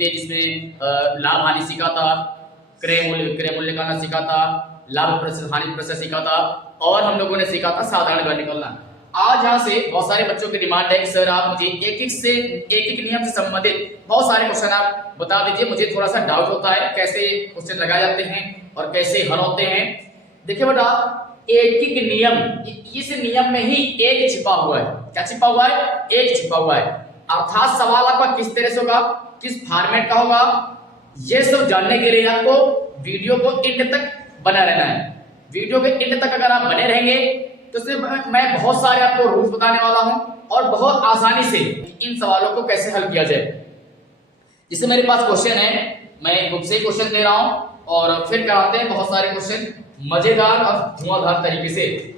थे, जिसमें लाभ हानि सीखा था, क्रय मूल्य निकालना सीखा था, लाभ प्रतिशत हानि प्रतिशत सीखा था, और हम लोगों ने सीखा था साधारण गण निकालना। आज यहाँ से बहुत सारे बच्चों की डिमांड है कि सर आप मुझे एक एक नियम से संबंधित बहुत सारे क्वेश्चन आप बता दीजिए, मुझे थोड़ा सा डाउट होता है कैसे क्वेश्चन लगाए जाते हैं और कैसे हल होते हैं। देखिए बेटा, एक एक नियम, इस नियम में ही एक छिपा हुआ है। क्या छिपा हुआ है? एक छिपा हुआ है। अर्थात सवाल आपका किस तरह से होगा, किस फॉर्मेट का होगा, ये सब जानने के लिए आपको वीडियो को एंड तक बना रहना है। वीडियो के एंड तक अगर आप बने रहेंगे तो इसमें मैं बहुत सारे आपको रूल्स बताने वाला हूं और बहुत आसानी से इन सवालों को कैसे हल किया जाए। जैसे मेरे पास क्वेश्चन है, मैं बुक से क्वेश्चन दे रहा हूं और फिर कराते हैं बहुत सारे क्वेश्चन मजेदार और धुआंधार तरीके से।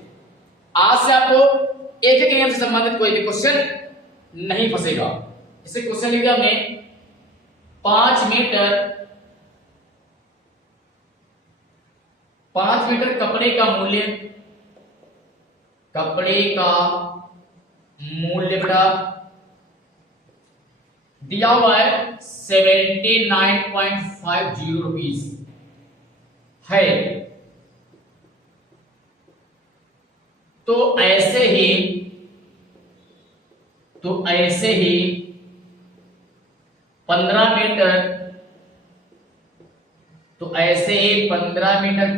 आज से आपको एक एक नियम से संबंधित कोई भी क्वेश्चन नहीं फंसेगा। इसे क्वेश्चन लिख दिया हमने, 5 मीटर कपड़े का मूल्य बेटा दिया हुआ है 79.50 रुपीज है। तो ऐसे ही 15 मीटर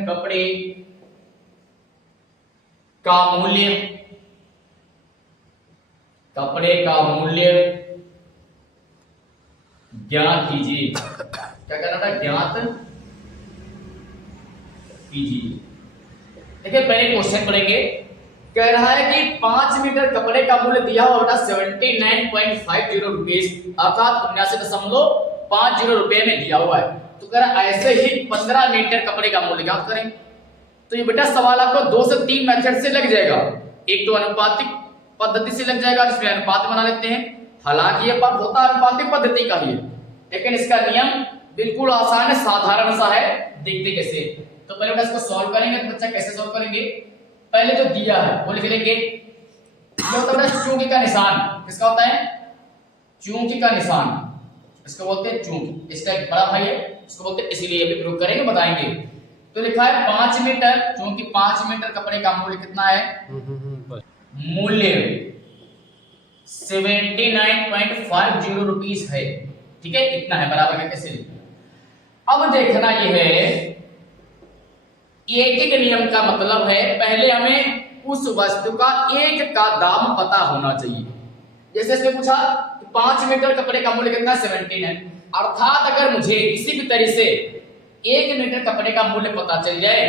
कपड़े का मूल्य ज्ञात कीजिए। क्या करना था? ज्ञात कीजिए। देखिए पहले क्वेश्चन पढ़ेंगे। कह रहा है कि 5 मीटर कपड़े का मूल्य दिया हुआ बेटा 79.50 रुपीज, अर्थात 79.50 रुपए में दिया हुआ है। तो कह रहा है ऐसे ही 15 मीटर कपड़े का मूल्य ज्ञात करें। तो ये बेटा सवाल आपको 2 से 3 मेथड से लग जाएगा। एक तो अनुपातिक पद्धति से लग जाएगा, जिसमें अनुपात बना लेते हैं। हालांकि ये पाठ होता अनुपातिक पद्धति का ही है, लेकिन इसका नियम बिल्कुल आसान है, साधारण सा है। देखते कैसे। तो पहले बेटा इसको सॉल्व करेंगे। तो बच्चा कैसे सॉल्व करेंगे? पहले जो दिया है वो लिख लेंगे। ये होता है चूंकि का निशान। किसका होता है? चूंकि का निशान। इसको बोलते हैं चूंकि। इसका एक बड़ा भाई है, इसको बोलते हैं, इसीलिए अभी प्रूव करेंगे, बताएंगे। तो लिखा है 5 मीटर, चूंकि 5 मीटर कपड़े का मूल्य कितना है? मूल्य 79.50 रुपीज है। ठीक है, इतना है, बराबर है। कैसे लिखना? अब देखना ये है, एक एक नियम का मतलब है पहले हमें उस वस्तु का एक का दाम पता होना चाहिए। जैसे इसमें पूछा 5 मीटर कपड़े का मूल्य कितना? 17 है। अर्थात अगर मुझे किसी भी तरह से 1 मीटर कपड़े का मूल्य पता चल जाए,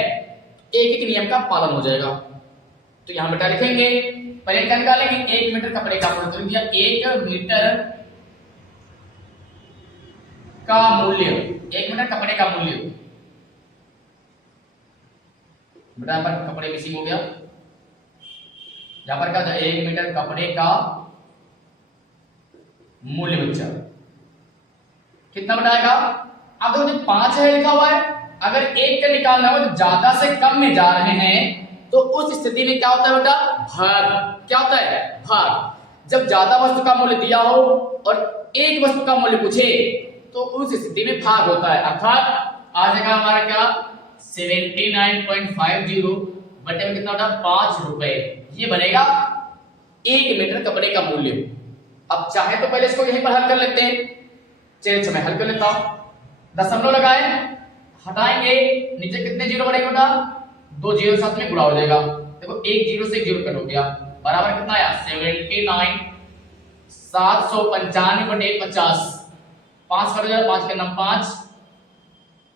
एक एक नियम का पालन हो जाएगा। तो यहां बेटा लिखेंगे, पहले क्या निकालेंगे? 1 मीटर कपड़े का मूल्य। तो लिख दिया 1 मीटर का मूल्य, 1 मीटर कपड़े का मूल्य। बेटा यहाँ पर कपड़े मिसिंग हो गया। यहां पर क्या था? 1 मीटर कपड़े का मूल्य बच्चा कितना बताएगा? अब देखो 5 है लिखा हुआ है, अगर 1 का निकालना हो तो ज्यादा से कम में जा रहे हैं, तो उस स्थिति में क्या होता है बेटा? भाग। क्या होता है? भाग। जब ज्यादा वस्तु का मूल्य दिया हो और एक वस्तु का मूल्य पूछे, तो उस स्थिति में भाग होता है। अर्थात आ जाएगा हमारा क्या? 79.50 बटे में कितना होता है? 5 रुपए। ये बनेगा 1 मीटर कपड़े का मूल्य। अब चाहे तो पहले इसको यहीं पर हल कर लेते हैं। चलिए मैं हल कर लेता हूं। दशमलव लगाए, हटाएंगे, नीचे कितने जीरो बनेगा बेटा? 2 जीरो साथ में गुणा हो जाएगा। देखो 1 जीरो से 1 जीरो कट हो गया, बराबर कितना आया? 79 795 बटे 50। 5 कर जाएगा, 5 के नाम 5,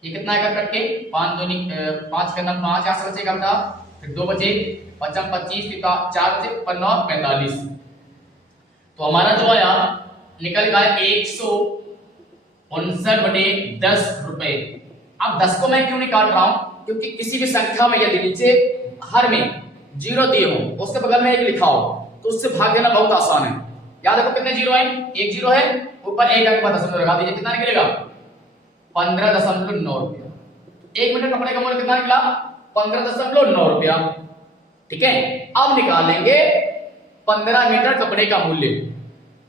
ये कितना आएगा कट के? 5 दूनी 5 के नाम 5, यहां से बचेगा बेटा, फिर 2 बचे, 5 25, 4 बचे, 15 45। तो हमारा जो आया निकल गया 159 बटे 10 रुपए। अब 10 को मैं क्यों नहीं काट रहा हूं? क्योंकि किसी भी संख्या में यदि नीचे हर में जीरो दिए हो, उसके बगल में 1 लिखा हो, तो उससे भाग देना बहुत आसान है। याद रखो कितने जीरो है? 1 जीरो है, ऊपर 1 आने के बाद दशमलव लगा दीजिए, कितना निकलेगा? 15.9 रुपया। 1 मीटर कपड़े का मूल्य कितना निकला? 15.9 रुपया। ठीक है, अब निकालेंगे 15 मीटर कपड़े का मूल्य।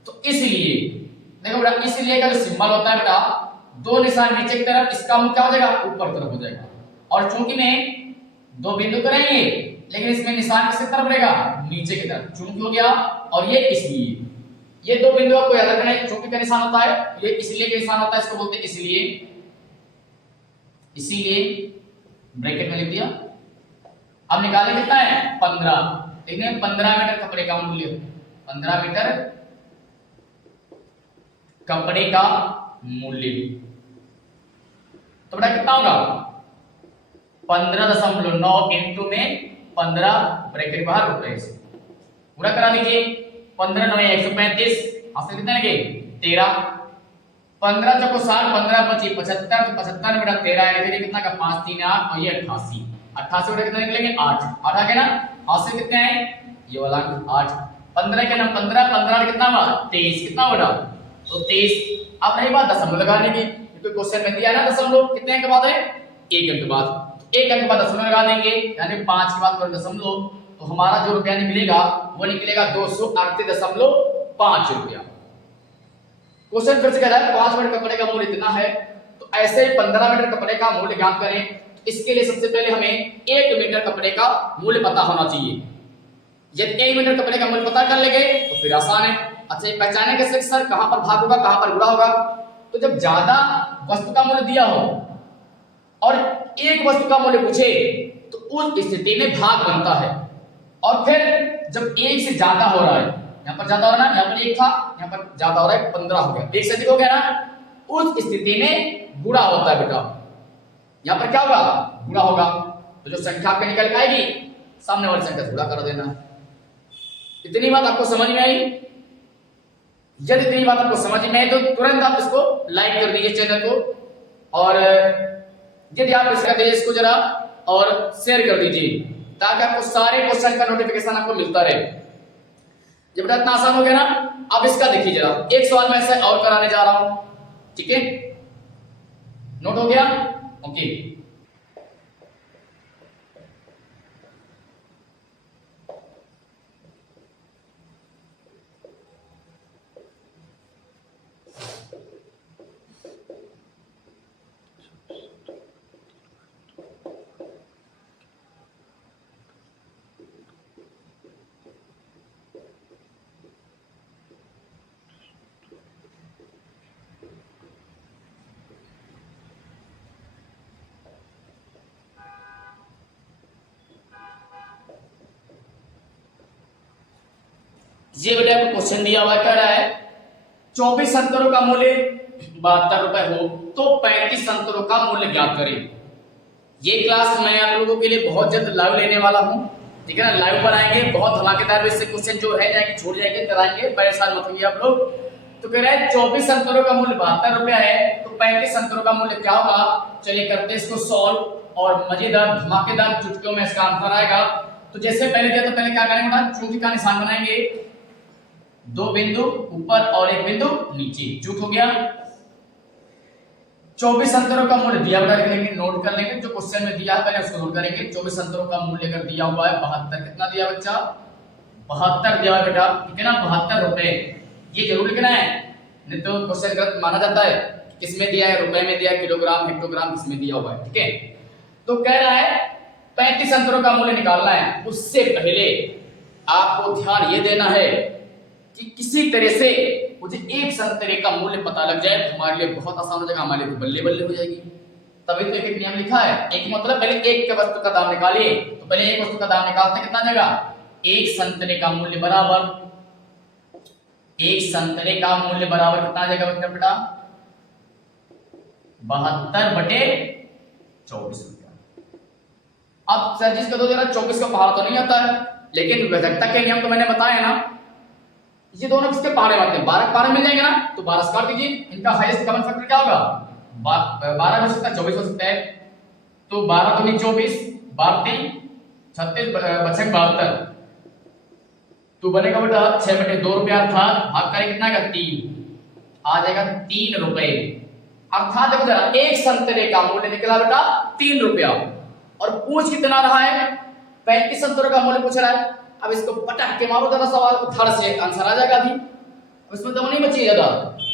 तो इसलिए देखो बेटा इसलिए का जो सिंबल होता है बेटा, दो निशान नीचे की तरफ, इसका मुंह क्या हो जाएगा, ऊपर तरफ हो जाएगा। और चूंकि में दो बिंदु तो रहेंगे, लेकिन इसमें निशान किस तरफ रहेगा, नीचे की तरफ, चूंकि हो गया। और ये इसलिए, ये दो बिंदु आपको याद रखना है, चूंकि का निशान होता है, ये इसलिए का निशान होता है, इसको बोलते हैं इसलिए। इसीलिए ब्रैकेट में लिख दिया। अब निकाले कितना है, 15। देखिए 15 मीटर कपड़े का मूल्य, 15 मीटर कपड़े का मूल्य, तो बेटा कितना होगा, 15.9 इंटू में 15 ब्रैकेट बाहर रुपए से पूरा करा दीजिए। 15 9 135, हाथ से कितने लगे, 13। 15 चौको 60, 15 25 75, तो 75 में बेटा 13 आएगा, फिर कितना का 5 3 8 और ये 88। 88 बेटा कितने निकलेंगे, 8 8 आ गया ना, हाथ से कितने आए, ये वाला 8। 15 के ना 15 15 कितना हुआ, 23, कितना बेटा, तो 23। अब रही बात दशमलव लगाने की, क्योंकि क्वेश्चन में दिया ना दशमलव कितने अंक के बाद है, 1 अंक के बाद। 1 अंक के बाद दशमलव लगा देंगे, यानी 5 के बाद करें दशमलव, तो हमारा जो रुपया निकलेगा वो निकलेगा 238.5 रुपया। क्वेश्चन फिर से कह रहा है 5 मीटर कपड़े का मूल्य इतना है, तो ऐसे ही 15 मीटर कपड़े का मूल्य ज्ञात करें। तो इसके लिए सबसे पहले हमें 1 मीटर कपड़े का मूल्य पता होना चाहिए। यदि 1 मीटर कपड़े का मूल्य पता कर लेंगे तो फिर आसान है। अच्छा ये पहचाने कैसे सर, कहां पर भाग होगा कहां पर गुणा होगा, तो जब ज्यादा वस्तु का मूल्य दिया हो और एक वस्तु का मूल्य पूछे तो उस स्थिति में भाग बनता है। और फिर जब एक से ज्यादा हो रहा है, यहाँ पर ज्यादा हो रहा है ना, यहाँ पर 1 था, यहाँ पर ज्यादा हो रहा है 15 हो गया, 1 से अधिक हो गया ना, उस स्थिति में गुणा होता है बेटा। यहाँ पर क्या होगा, गुणा होगा, तो जो संख्या आपके निकल आएगी सामने वाली संख्या से गुणा कर देना। इतनी बात आपको समझ में आई? यदि इतनी बात आपको समझ में आई तो तुरंत आप इसको लाइक कर दीजिए चैनल को, और यदि आप इसका इसको जरा और शेयर कर दीजिए, ताकि आपको सारे क्वेश्चन का नोटिफिकेशन आपको मिलता रहे। ये बेटा इतना आसान हो गया ना। अब इसका देखिए जरा, एक सवाल मैं ऐसे और कराने जा रहा हूं, ठीक है, नोट हो गया, ओके। ये बेटा आपको क्वेश्चन दिया हुआ कह रहा है 24 संतरों का मूल्य 72 रुपए हो तो 35 संतरों का मूल्य ज्ञात करें। ये क्लास मैं आप लोगों के लिए बहुत जल्द लाइव लेने वाला हूं, ठीक है ना, लाइव पर आएंगे, बहुत धमाकेदार इससे क्वेश्चन जो रह जाएंगे छूट जाएंगे कराएंगे, परेशान मत होइए आप लोग। तो कह रहा है 24 संतरों का मूल्य 72 रुपया है, तो 35 संतरों का मूल्य क्या होगा। चलिए करते इसको सॉल्व, और मजेदार धमाकेदार चुटकियों में इसका आंसर आएगा। तो जैसे पहले दिया तो पहले क्या करेंगे बेटा, चूंकि का निशान बनाएंगे, 2 बिंदु ऊपर और 1 बिंदु नीचे, चूक हो गया। 24 संतरों का मूल्य दिया हुआ है, नोट कर लेंगे, जो क्वेश्चन में दिया है पहले उसको नोट करेंगे। 24 संतरों का मूल्य अगर दिया हुआ है 72, कितना दिया बच्चा, 72 दिया हुआ बेटा, ठीक है ना, 72 रुपए, ये जरूर लिखना है, नहीं तो क्वेश्चन गलत माना जाता है। किसमें दिया है, रुपए में दिया है, किलोग्राम हेक्टोग्राम किसमें दिया हुआ है, ठीक है। तो कह रहा है 35 संतरों का मूल्य निकालना है। उससे पहले आपको ध्यान ये देना है कि किसी तरह से मुझे एक संतरे का मूल्य पता लग जाए तो हमारे लिए बहुत आसान हो जाएगा, हमारे लिए बल्ले बल्ले हो जाएगी। तभी तो एक नियम लिखा है, एक मतलब पहले एक के वस्तु का दाम निकालिए, तो पहले एक वस्तु का दाम निकालते कितना जाएगा, एक संतरे का मूल्य बराबर, एक संतरे का मूल्य बराबर कितना जाएगा बेटा, 72/24 रुपया। अब सर जिसका दो जरा 24 का पहाड़ तो नहीं आता है, लेकिन विभक्ता के नियम तो मैंने बताया ना, ये दोनों किसके पहाड़े बनते हैं, 12 के पहाड़े मिल जाएंगे ना, तो 12 से काट दीजिए, इनका हाईएस्ट कॉमन फैक्टर क्या होगा, 12 हो सकता है, 24 हो सकता है, तो 12 दूनी 24, 12 3 36 बचे 72, तो बनेगा बेटा 6/2 रुपया, अर्थात भाग करें कितना का 3, आ जाएगा 3 रुपए। अर्थात देखो जरा, एक संतरे का मूल्य निकला बेटा 3 रुपया, और पूछ कितना रहा है, 35 संतरों का मूल्य पूछ रहा है। अब इसको पटक के मारो जरा सवाल, धड़ से आंसर आ जाएगा अभी। उसमें तो नहीं बची ज्यादा,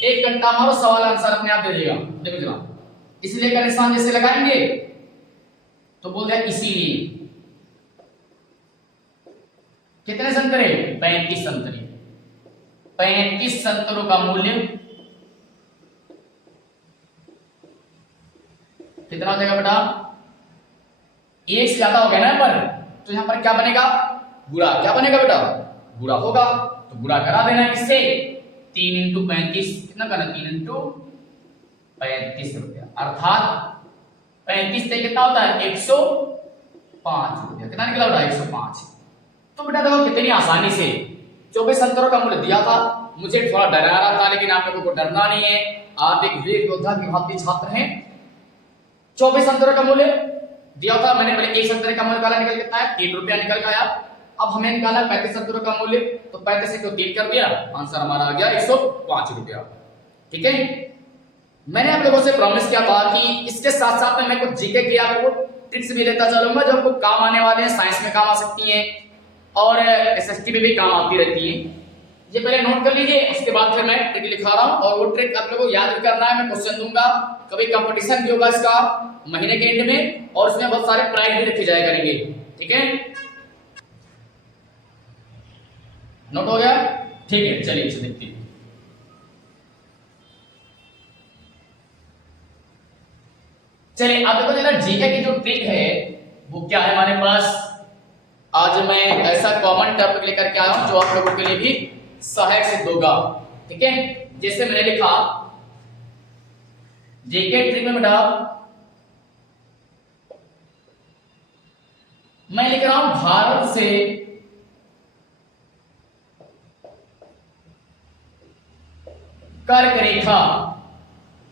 1 घंटा मारो, सवाल आंसर अपने आप दे देगा। देखो जरा, इसलिए का निशान जैसे लगाएंगे तो बोल दिया इसीलिए। कितने संतरे? 35 संतरे। 35 संतरों का मूल्य कितना हो जाएगा बेटा? 1 से ज्यादा हो गया ना पर, तो यहां पर क्या बनेगा? गुणा। क्या बनेगा बेटा? गुणा होगा। तो गुणा करा देना है किससे? 3 इंटू 35 कितना करना? 3 इंटू 35 रुपया, अर्थात 35 से कितना होता है? 105 रुपया। कितना निकला बेटा? 105। तो बेटा देखो कितनी आसानी से 24 संतरों का मूल्य दिया था। मुझे थोड़ा डरा रहा था, लेकिन आप लोगों को डरना नहीं है, आप एक वीर योद्धा की भांति छात्र हैं। 24 संतरों का मूल्य दिया था, मैंने पहले 1 संतरे का मूल्य निकाला, निकल कितना है? 3 रुपया निकल गया। अब हमें निकाला 35 संतरों का मूल्य, तो 35 से 3 कर दिया, आंसर हमारा आ गया 105 रुपया। ठीक है, मैंने आप लोगों से प्रॉमिस किया था कि इसके साथ साथ में मैं कुछ जीके की आपको ट्रिक्स भी देता चलूंगा जो आपको काम आने वाले हैं, साइंस में काम आ सकती हैं और एसएसटी में भी काम आती रहती हैं। ये पहले नोट कर लीजिए, उसके बाद फिर मैं ट्रिक लिखा रहा हूं और वो ट्रिक आप लोगों को याद भी करना है। मैं क्वेश्चन दूंगा, कभी कंपटीशन भी होगा इसका महीने के एंड में, और उसमें बहुत सारे प्राइज भी रखे जाया करेंगे। ठीक है, नोट हो गया? ठीक है, चलिए इसे देखते हैं। चलिए अब देखो जरा जीके की जो ट्रिक है वो क्या है हमारे पास। आज मैं ऐसा कॉमन टॉपिक लेकर के आया हूं जो आप लोगों के लिए भी सहायक सिद्ध होगा। ठीक है, जैसे मैंने लिखा जीके ट्रिक में बेटा, मैं लिख रहा हूं भारत से कर्क रेखा,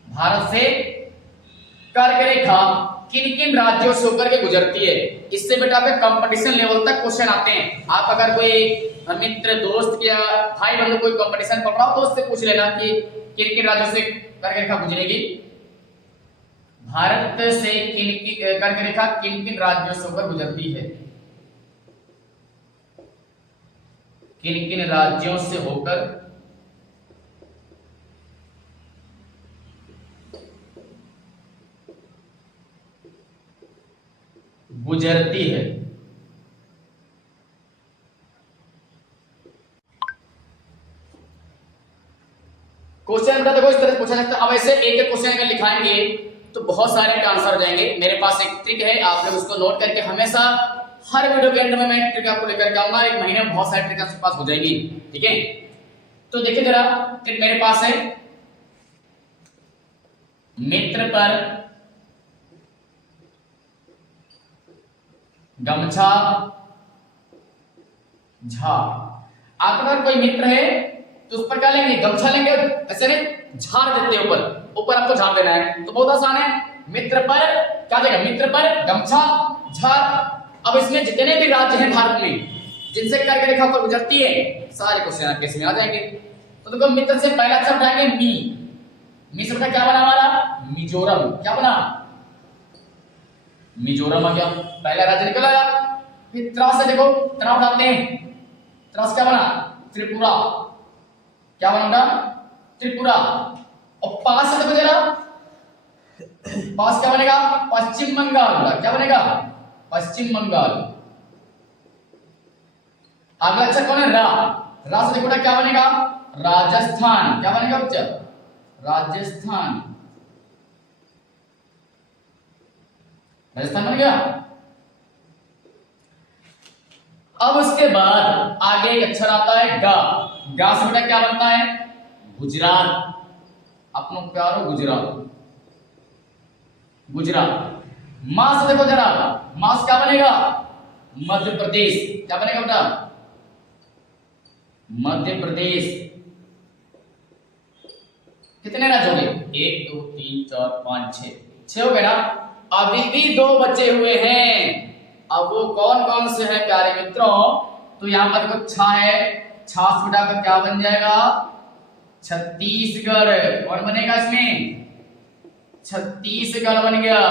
भारत से कर्क रेखा किन किन राज्यों से होकर के गुजरती है। इससे बेटा पे कंपटीशन लेवल तक क्वेश्चन आते हैं। आप अगर कोई मित्र दोस्त या भाई बंधु कोई कंपटीशन पढ़ रहा हो तो उससे पूछ लेना कि किन किन राज्यों से कर्क रेखा गुजरेगी। भारत से कर्क रेखा किन किन राज्यों से होकर गुजरती है, किन किन राज्यों से होकर गुजरती है। क्वेश्चन बेटा देखो इस तरह से पूछा जाता है। अब ऐसे एक एक क्वेश्चन अगर लिखाएंगे तो बहुत सारे का आंसर हो जाएंगे। मेरे पास एक ट्रिक है, आप लोग उसको नोट करके हमेशा हर वीडियो के एंड में मैं ट्रिक आपको लेकर के आऊंगा। एक महीने में बहुत सारी ट्रिक आपके पास हो जाएगी। ठीक है, तो देखिए जरा ट्रिक मेरे पास है, मित्र पर गमछा झाड़। आपका अगर कोई मित्र है तो उस पर क्या लेंगे? गमछा लेंगे, ऐसे नहीं झाड़ देते ऊपर ऊपर आपको झाड़ देना है। तो बहुत आसान है, मित्र पर क्या देगा? मित्र पर गमछा झाड़। अब इसमें जितने भी राज्य हैं भारत में जिनसे कर्क रेखा पर गुजरती है सारे क्वेश्चन आपके इसमें आ जाएंगे। तो देखो मित्र से पहला अक्षर उठाएंगे मी, मी से बेटा क्या बना हमारा? मिजोरम। क्या बना? मिजोरम आ गया, पहला राज्य निकल आया। फिर त्रा से देखो, त्रा उठाते हैं, त्रा से क्या बना? त्रिपुरा। क्या बना? त्रिपुरा। और पास से देखो जरा, पास क्या बनेगा? पश्चिम बंगाल। क्या बनेगा? पश्चिम बंगाल। अगला अक्षर कौन है? रा। रा से देखो क्या बनेगा? राजस्थान। क्या बनेगा बच्चा? राजस्थान। राजस्थान बन गया। अब उसके बाद आगे एक अक्षर आता है गा। गा से बेटा क्या बनता है? गुजरात। अपनों प्यारो गुजरात, गुजरात। मां से देखो जरा, मां से क्या बनेगा? मध्य प्रदेश। क्या बनेगा बेटा? मध्य प्रदेश। कितने राज्य हो गए? 1 2 3 4 5 6 हो गए ना। अभी भी 2 बचे हुए हैं। अब वो कौन कौन से हैं प्यारे मित्रों? तो यहां पर कुछ छा है, छा से बेटा का क्या बन जाएगा? छत्तीसगढ़। कौन बनेगा इसमें? छत्तीसगढ़ बन गया।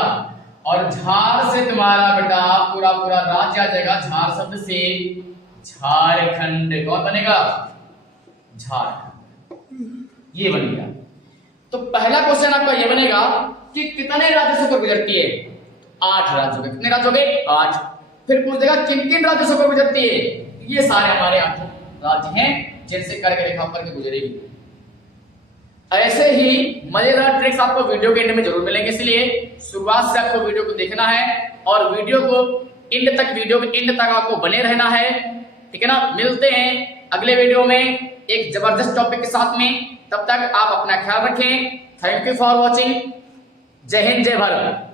और झार से तुम्हारा बेटा पूरा पूरा राज्य आ जाएगा। झार शब्द से झारखंड। कौन बनेगा? झारखंड। ये बन गया। तो पहला क्वेश्चन आपका ये बनेगा कि कितने राज्यों से गुजरती है? 8 राज्यों के। कितने राज्यों के? 8। फिर पूछ देगा किन किन राज्यों से गुजरती है? ये सारे हमारे 8 राज्य हैं जिनसे कर्क रेखा पर के गुजरेगी। ऐसे ही मजेदार ट्रिक्स आपको वीडियो के एंड में जरूर मिलेंगे, इसलिए शुरुआत से आपको वीडियो को देखना है और वीडियो के एंड तक आपको बने रहना है, ठीक है ना। मिलते हैं अगले वीडियो में एक जबरदस्त टॉपिक के साथ में। तब तक आप अपना ख्याल रखें। Thank you for watching. जय हिंद, जय भारत।